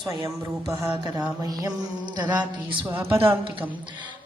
स्वयं रूपः कदा मह्यं ददाति स्वपदान्तिकं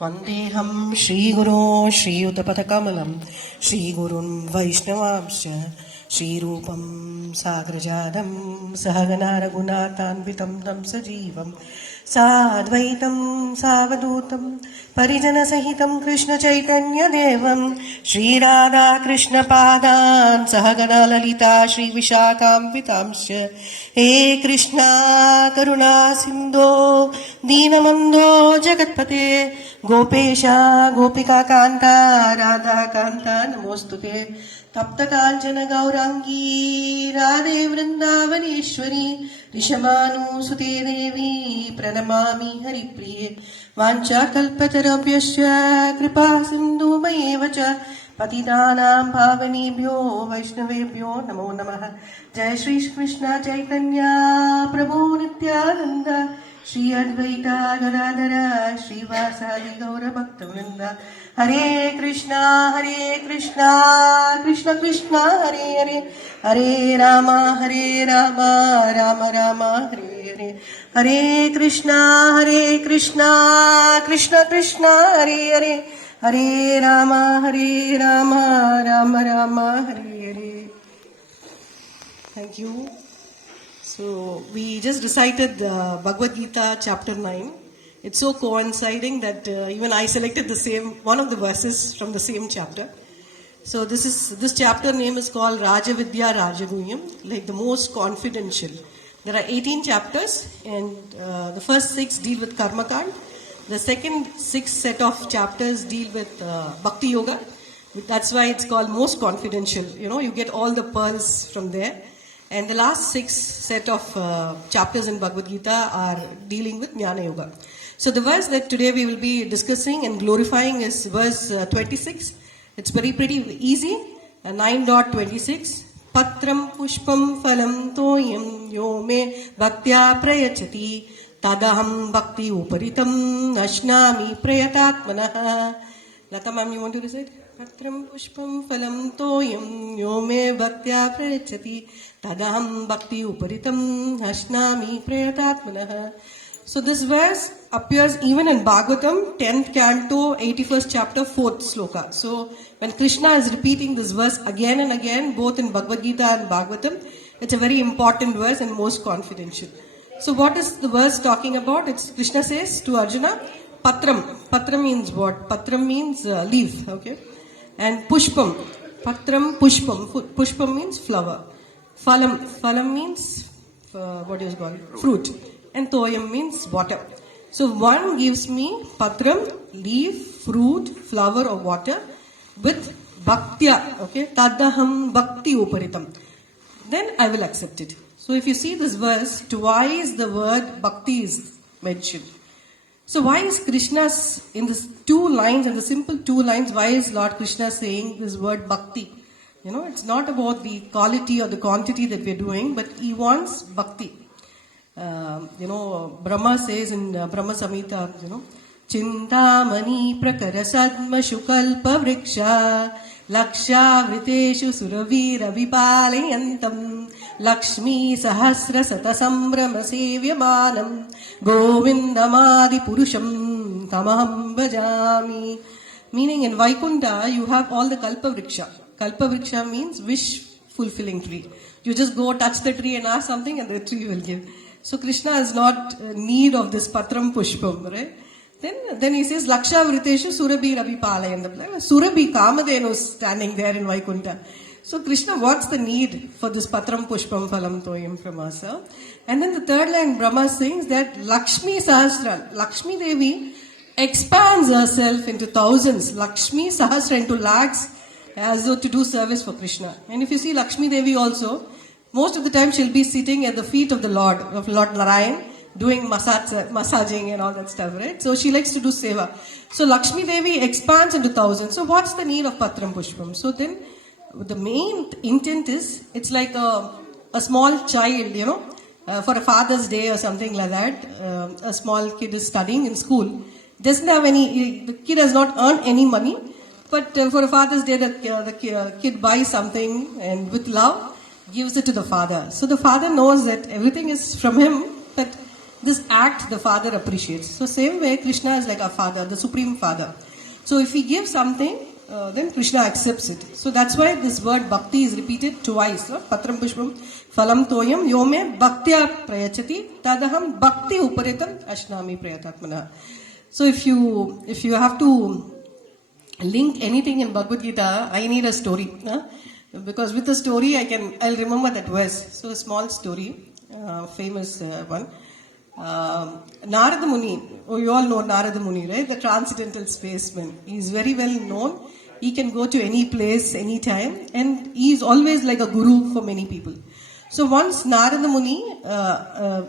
वन्देऽहं श्रीगुरो श्रीयुतपथकमलं श्रीगुरुन् वैष्णवांश्च श्रीरूपं साग्रजातं सहगना रघुनाथान्वितं तं सजीवं साद्वैतं सावधूतं परिजनसहितं कृष्णचैतन्यदेवं श्रीराधाकृष्णपादान् सहगना ललिता श्रीविशाखान्वितांश्च हे कृष्णा करुणा सिन्धो दीनबन्धो जगत्पते गोपेशा गोपिकान्ता राधाकान्ता नमोऽस्तुते तप्तकाञ्चन गौराङ्गी राधे वृन्दावनेश्वरी ऋषभानुसुते देवी प्रणमामि हरिप्रिये वाञ्छाकल्पतरुभ्यश्च कृपा सिन्धुमयेव च पतितानां पावनेभ्यो वैष्णवेभ्यो नमो नमः। जय श्री कृष्ण चैतन्य प्रभु नित्यानंद श्री अद्वैता गदाधर श्रीवासादि गौरभक्तवृंद। हरे Krishna Krishna Krishna Hare Hare Hare Ram Ram Ram Hare Hare Hare Krishna Krishna Krishna Hare Hare Hare Ram Ram Ram Hare Hare. Thank you. So we just recited Bhagavad Gita chapter 9. It's so coinciding that even I selected one of the verses from the same chapter. So this chapter name is called Rajavidya Rajaguhyam, like the most confidential. There are 18 chapters, and the first 6 deal with Karma Kand. The second 6 set of chapters deal with Bhakti Yoga. That's why it's called most confidential. You get all the pearls from there. And the last 6 set of chapters in Bhagavad Gita are dealing with Jnana Yoga. So the verse that today we will be discussing and glorifying is verse 26. It's pretty easy. 9.26. Patram pushpam phalam toyam yo me bhaktya prayachati tadaham bhakti uparitam ashnami prayatatmanah. Lata ma'am, you want to recite? Patram pushpam phalam toyam yo me bhaktya prayachati tadaham bhakti uparitam ashnami prayatatmanah. So this verse appears even in Bhagavatam, 10th canto, 81st chapter, 4th sloka. So when Krishna is repeating this verse again and again, both in Bhagavad Gita and Bhagavatam, it's a very important verse and most confidential. So what is the verse talking about? Krishna says to Arjuna, Patram. Patram means what? Patram means leaf, okay? And Pushpam. Patram, Pushpam. Pushpam means flower. Phalam means, what is called? Fruit. And Toyam means water. So one gives me Patram, leaf, fruit, flower or water with Bhaktya, okay? Tadaham Bhakti Uparitam. Then I will accept it. So if you see this verse, twice the word Bhakti is mentioned. So why is Krishna's, in this 2 lines, in the simple 2 lines, why is Lord Krishna saying this word Bhakti? It's not about the quality or the quantity that we're doing, but he wants Bhakti. Brahma says in Brahma Samhita, Chintamani prakara sadma shukalpa vriksha laksha vriteshu suravira vipalayantam lakshmi sahasra satasambrama sevyamanam govindamadi purusham tamaham bhajami. Meaning in Vaikunta you have all the kalpa vriksha. Kalpa vriksha means wish fulfilling tree. You just go touch the tree and ask something and the tree will give. So Krishna is not in need of this Patram Pushpam, right? Then he says, Laksha Vriteshu Surabhi Ravi Palayandam. Surabhi Kamadenu is standing there in Vaikunta. So Krishna, what's the need for this Patram Pushpam Phalam Toyam from us? And then the third line, Brahma sings that Lakshmi Sahasra, Lakshmi Devi expands herself into thousands, Lakshmi Sahasra into lakhs, as though to do service for Krishna. And if you see Lakshmi Devi also, most of the time she'll be sitting at the feet of Lord Narayan, doing massaging and all that stuff, right? So she likes to do seva. So Lakshmi Devi expands into thousands. So what's the need of Patram Pushpam? So then the main intent is, it's like a small child, for a Father's Day or something like that. A small kid is studying in school. Doesn't have the kid has not earned any money, but for a Father's Day, the kid buys something and with love gives it to the father. So the father knows that everything is from him, but this act the father appreciates. So same way Krishna is like our father, the supreme father. So if we give something, then Krishna accepts it. So that's why this word bhakti is repeated twice. Patram pushpam phalam toyam yome bhaktya prayachati tadaham bhakti uparitam ashnami prayatatmana. So if you have to link anything in Bhagavad Gita, I need a story. Because with a story I'll remember that verse. So a small story, famous one. Narada Muni, you all know Narada Muni, right? The transcendental spaceman. He is very well known. He can go to any place, any time, and he is always like a guru for many people. So once Narada Muni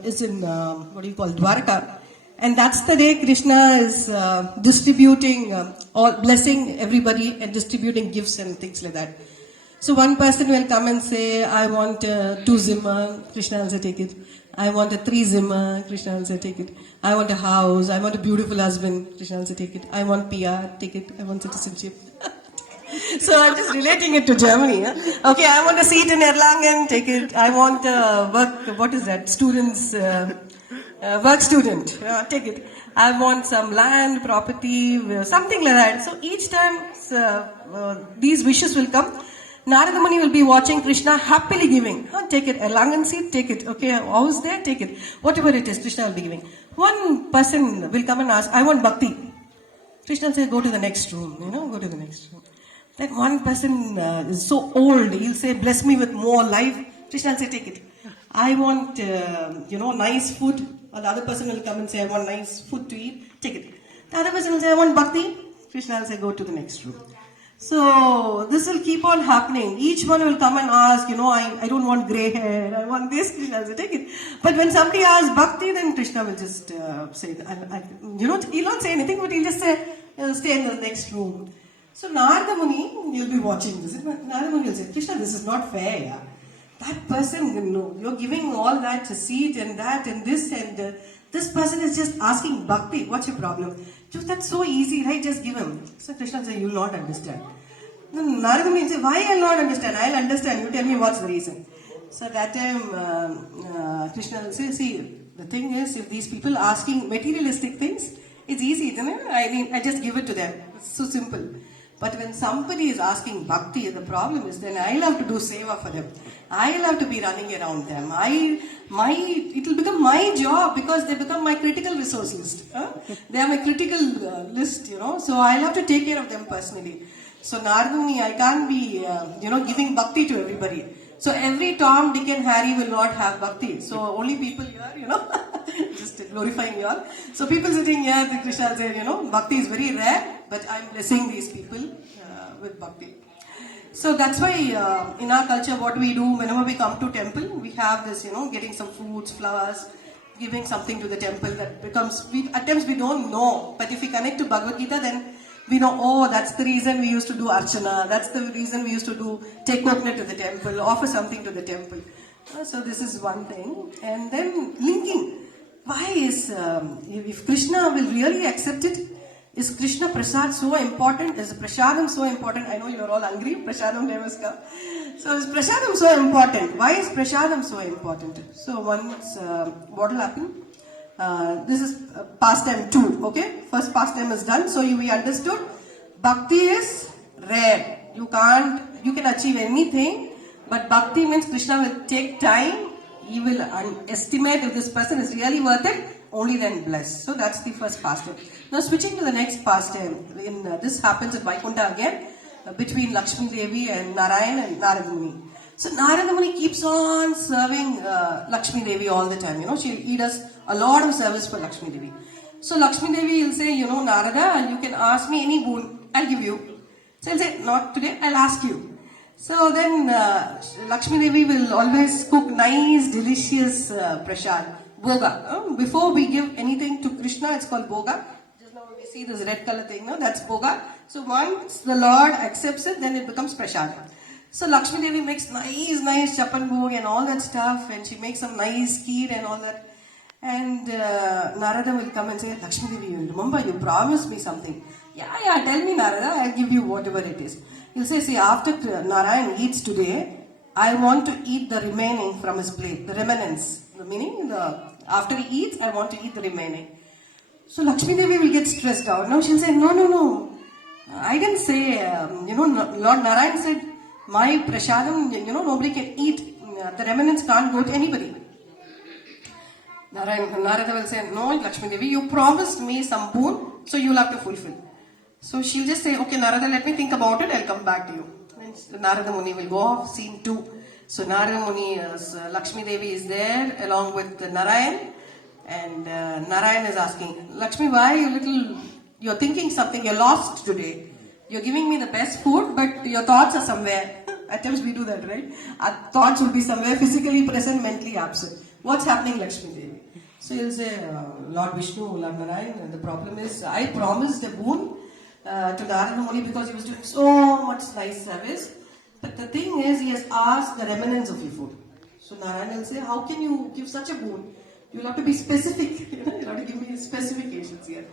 is in Dwarka, and that's the day Krishna is distributing, or blessing everybody and distributing gifts and things like that. So one person will come and say, I want 2 zimmer, Krishna will say, take it. I want a 3 zimmer, Krishna will say, take it. I want a house, I want a beautiful husband, Krishna will say, take it. I want PR, take it. I want citizenship. So I'm just relating it to Germany. Okay, I want a seat in Erlangen, take it. I want work student, take it. I want some land, property, something like that. So each time these wishes will come, Narada Muni will be watching Krishna happily giving. Take it. Erlangen seat, take it. Okay, house there, take it. Whatever it is, Krishna will be giving. One person will come and ask, I want bhakti. Krishna will say, go to the next room. Go to the next room. Then one person is so old, he'll say, bless me with more life. Krishna will say, take it. I want, nice food. Or the other person will come and say, I want nice food to eat. Take it. The other person will say, I want bhakti. Krishna will say, go to the next room. So this will keep on happening. Each one will come and ask, I don't want grey hair. I want this. Krishna will say, take it. But when somebody asks bhakti, then Krishna will just say, he'll not say anything, but he'll just say, stay in the next room. So Narada Muni, you'll be watching this. Narada Muni will say, Krishna, this is not fair. Yeah? That person, you're giving all that seat and that and this, and this person is just asking bhakti. What's your problem? That's so easy, right? Just give him. So Krishna will say, you'll not understand. Then Narada Muni will say, why I'll not understand? I'll understand. You tell me what's the reason. So that time Krishna will say, see, the thing is, if these people asking materialistic things, it's easy, isn't it? I just give it to them. It's so simple. But when somebody is asking bhakti, the problem is then I'll have to do seva for them. I'll have to be running around them. It will become my job because they become my critical resource list. They are my critical list, So I'll have to take care of them personally. So Narada Muni, I can't be, giving bhakti to everybody. So every Tom, Dick and Harry will not have bhakti. So only people here, just glorifying you all. So people sitting here, the Krishna said, bhakti is very rare, but I'm blessing these people with bhakti. So that's why in our culture, what we do whenever we come to temple, we have this, getting some fruits, flowers, giving something to the temple that becomes, at times we don't know. But if we connect to Bhagavad Gita, then we know, that's the reason we used to do archana. That's the reason we used to take coconut to the temple, offer something to the temple. So this is one thing. And then linking. Why is, if Krishna will really accept it, is Krishna Prasad so important? Is Prasadam so important? I know you are all hungry. Prasadam Devaska. So is Prasadam so important? Why is Prasadam so important? So once, what will happen? This is pastime 2, okay? First pastime is done. So we understood bhakti is rare. You can achieve anything, but bhakti means Krishna will take time. He will estimate if this person is really worth it, only then bless. So that's the first pastime. Now switching to the next pastime. This happens at Vaikuntha again, between Lakshmi Devi and Narayan and Narada Muni. So Narada Muni keeps on serving Lakshmi Devi all the time. He does a lot of service for Lakshmi Devi. So Lakshmi Devi will say, Narada, you can ask me any boon, I'll give you. So he'll say, not today, I'll ask you. So then Lakshmi Devi will always cook nice, delicious prasad, boga. Before we give anything to Krishna, it's called boga. Just now we see this red color thing, that's boga. So once the Lord accepts it, then it becomes prasad. So Lakshmi Devi makes nice chapan bhog and all that stuff, and she makes some nice kheer and all that. And Narada will come and say, Lakshmi Devi, remember you promised me something. Yeah, tell me Narada, I'll give you whatever it is. He'll say, see, after Narayan eats today, I want to eat the remaining from his plate, the remnants, meaning After he eats, I want to eat the remaining. So Lakshmi Devi will get stressed out. Now she'll say, no. I didn't say, Lord Narayan said, my prasadam, nobody can eat. The remnants can't go to anybody. Narada will say, no, Lakshmi Devi, you promised me some boon, so you'll have to fulfill. So she'll just say, okay, Narada, let me think about it, I'll come back to you. And Narada Muni will go off, scene 2. So Narada Muni, Lakshmi Devi is there along with Narayan. And Narayan is asking, Lakshmi, why you're thinking something, you're lost today. You're giving me the best food, but your thoughts are somewhere. At times we do that, right? Our thoughts will be somewhere physically present, mentally absent. What's happening, Lakshmi Devi? So he'll say, Lord Vishnu, Lord Narayan, and the problem is, I promised a boon to Narada Muni because he was doing so much nice service. But the thing is, he has asked the remnants of your food. So Narayan will say, how can you give such a boon? You'll have to be specific. You'll have to give me specifications here.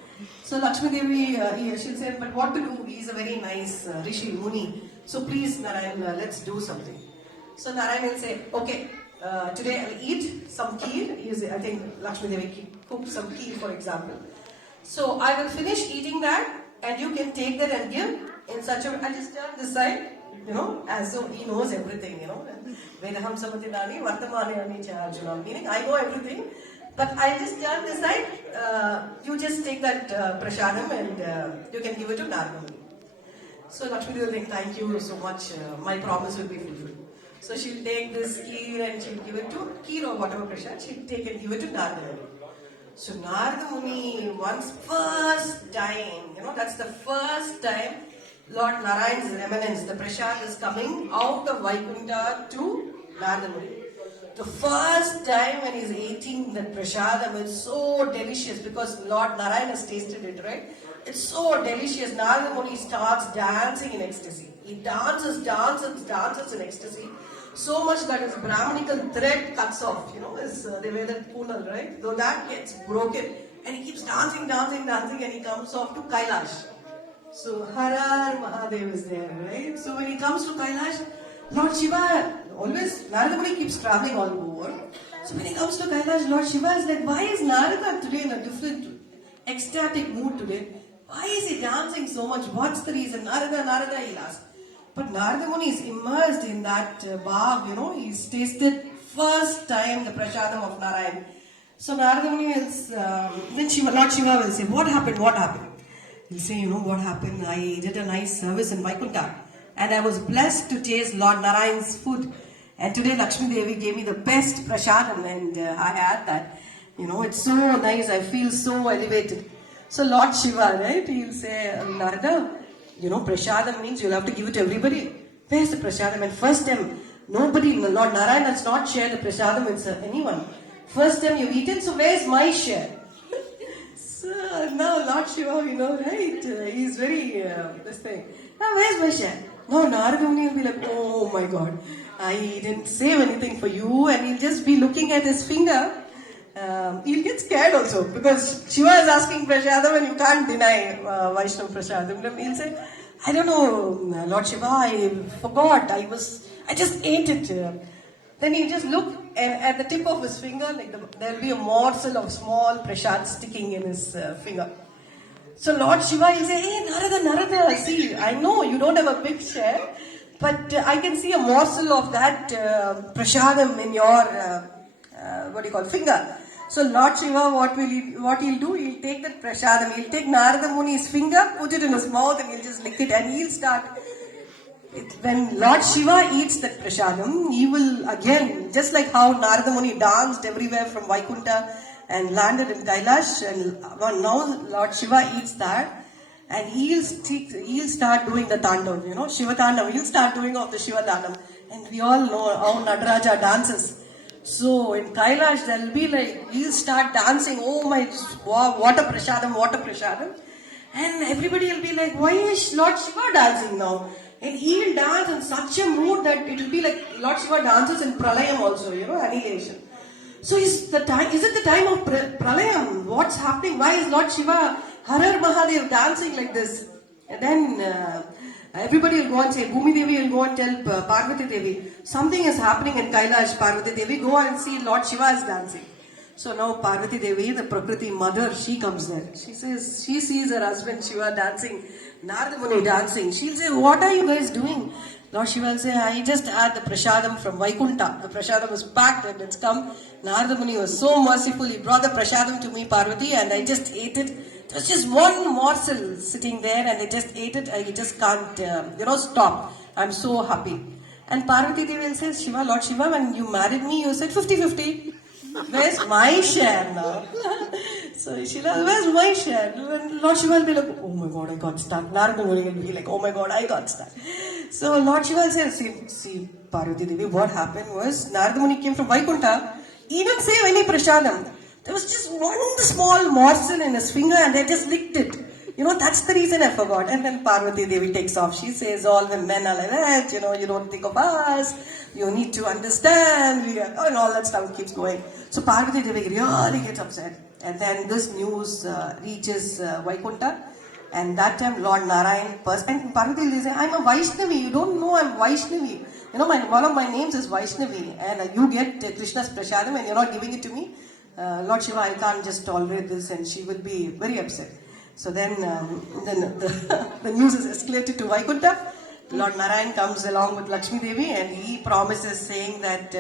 So Lakshmi Devi, she'll say, but what to do? He's a very nice Rishi, Muni. So please, Narayan, let's do something. So Narayan will say, okay, today I'll eat some kheer. I think Lakshmi Devi cooked some kheer, for example. So I will finish eating that, and you can take that and give in such a way. I just turn this side, as though he knows everything, Vedaham Samatidani, Vartamane Anicha Arjuna. Meaning, I know everything, but I just turn this side, you just take that prasadam and you can give it to Narada Muni. So Lakshmi Devi will think, thank you so much, my promise will be fulfilled. So she'll take this kheer and she'll give it to kheer or whatever prasad, she'll take and give it to Narada Muni. So Narada Muni, once first time, that's the first time Lord Narayan's remnants, the prasad is coming out of Vaikuntha to Narada Muni. The first time when he's eating that prasadam, it's so delicious because Lord Narayan has tasted it, right? It's so delicious. Narada Muni starts dancing in ecstasy. He dances in ecstasy. So much that his Brahmanical thread cuts off, they wear that punal, right? Though that gets broken. And he keeps dancing and he comes off to Kailash. So Har Mahadev is there, right? So when he comes to Kailash, Lord Shiva, always, Narada Muni keeps traveling all over. So when he comes to Kailash, Lord Shiva is like, why is Narada today in a different ecstatic mood today? Why is he dancing so much? What's the reason? Narada, he'll ask. But Narada Muni is immersed in that bhav, he's tasted first time the prasadam of Narayan. So Narada Muni will, then Lord Shiva will say, what happened? He'll say, what happened? I did a nice service in Vaikuntha. And I was blessed to taste Lord Narayan's food. And today Lakshmi Devi gave me the best prasadam and I had that. It's so nice. I feel so elevated. So Lord Shiva, right? He'll say, Narada, prasadam means you'll have to give it to everybody. Where's the prasadam? And first time, nobody, Lord Narayan has not shared the prasadam with anyone. First time you've eaten, so where's my share? So now Lord Shiva, right? He's very, this thing. Now where's my share? No, Narada Muni will be like, oh my God, I didn't save anything for you, and he'll just be looking at his finger. He'll get scared also because Shiva is asking prasadam and you can't deny Vaishnava prasadam. He'll say, I don't know, Lord Shiva, I forgot, I just ate it. Then he'll just look and at the tip of his finger, there'll be a morsel of small prasad sticking in his finger. So Lord Shiva, he'll say, hey Narada, see, I know you don't have a big share, but I can see a morsel of that prasadam in your, finger. So Lord Shiva, what he'll do, he'll take that prasadam, he'll take Narada Muni's finger, put it in his mouth and he'll just lick it and he'll start. When Lord Shiva eats that prasadam, he will again, just like how Narada Muni danced everywhere from Vaikuntha and landed in Kailash, and now Lord Shiva eats that, and he'll start doing the tandav, Shiva tandav. He'll start doing of the Shiva tandav, and we all know how Nadaraja dances. So in Kailash, there'll be he'll start dancing. Oh my, wow, what a prasadam, and everybody will be like, why is Lord Shiva dancing now? And he'll dance in such a mood that it will be like Lord Shiva dances in pralayam also, annihilation. So is it the time of pralayam? What's happening? Why is Lord Shiva, Har Mahadev, dancing like this? And then everybody will go and say, Bhumi Devi will go and tell Parvati Devi, something is happening in Kailash, Parvati Devi, go and see Lord Shiva is dancing. So now Parvati Devi, the Prakriti mother, she comes there. She says, she sees her husband Shiva dancing, Narada Muni dancing. She'll say, what are you guys doing? Lord Shiva will say, I just had the Prasadam from Vaikunta. The Prasadam was packed and it's come. Narada Muni was so merciful. He brought the Prasadam to me, Parvati, and I just ate it. There's just one morsel sitting there and I just ate it. I just can't, stop. I'm so happy. And Parvati Devi says, Shiva, Lord Shiva, when you married me, you said 50-50. Where's my share now? So Shiva, where's my share? And Lord Shiva will be like, oh my God, I got stuck. Narada Muni will be like, oh my God, I got stuck. So Lord Shiva says, see, Parvati Devi, what happened was, Narada Muni came from Vaikunta. He didn't save any prasadam. There was just one small morsel in his finger and they just licked it. That's the reason I forgot. And then Parvati Devi takes off. She says, all the men are like that, you don't think of us. You need to understand. And all that stuff keeps going. So Parvati Devi really gets upset. And then this news reaches Vaikunta. And that time Lord Narayan and Parvati Devi says, I'm a Vaishnavi. You don't know I'm Vaishnavi. One of my names is Vaishnavi. And you get Krishna's prasadam and you're not giving it to me. Lord Shiva, I can't just tolerate this. And she will be very upset. So then the news is escalated to Vaikunta. Lord Narayan comes along with Lakshmi Devi and he promises saying that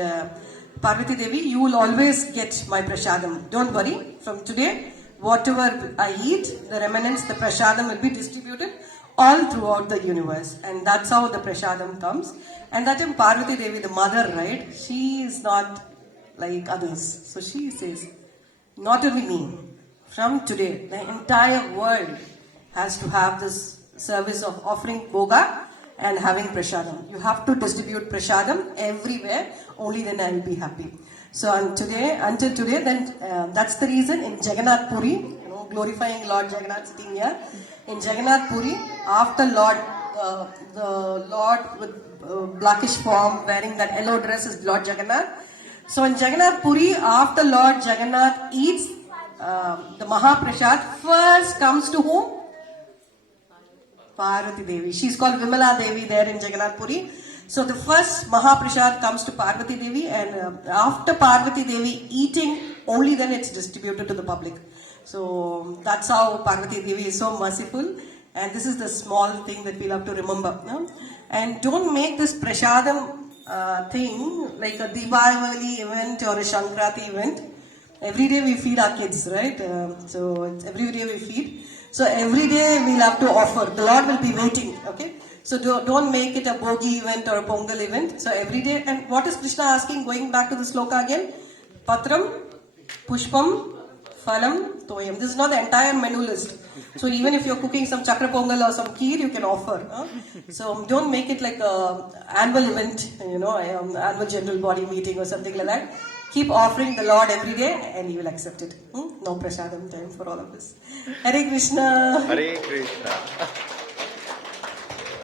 Parvati Devi, you will always get my prasadam. Don't worry. From today, whatever I eat, the remnants, the prasadam will be distributed all throughout the universe. And that's how the prasadam comes. And that time Parvati Devi, the mother, right? She is not like others. So she says, not only me. From today, the entire world has to have this service of offering bhoga and having prasadam. You have to distribute prasadam everywhere, only then I will be happy. So until today, then that's the reason in Jagannath Puri, glorifying Lord Jagannath sitting here. In Jagannath Puri, after the Lord with blackish form, wearing that yellow dress is Lord Jagannath. So in Jagannath Puri, after Lord Jagannath eats, the Mahaprasad first comes to whom? Parvati Devi. She's called Vimala Devi there in Jagannath Puri. So the first Mahaprasad comes to Parvati Devi and after Parvati Devi eating, only then it's distributed to the public. So that's how Parvati Devi is so merciful. And this is the small thing that we'll have to remember. No? And don't make this Prasadam thing like a Diwali event or a Shankrati event. Every day we feed our kids, right? So every day we feed. So every day we'll have to offer. The Lord will be waiting, okay? So don't make it a bogi event or a pongal event. So every day, and what is Krishna asking? Going back to the sloka again. Patram, Pushpam, Phalam, Toyam. This is not the entire menu list. So even if you're cooking some chakra pongal or some kheer, you can offer. So don't make it like a annual event, annual general body meeting or something like that. Keep offering the Lord every day and you will accept it. No prasadam time for all of this. Hare Krishna. Hare Krishna.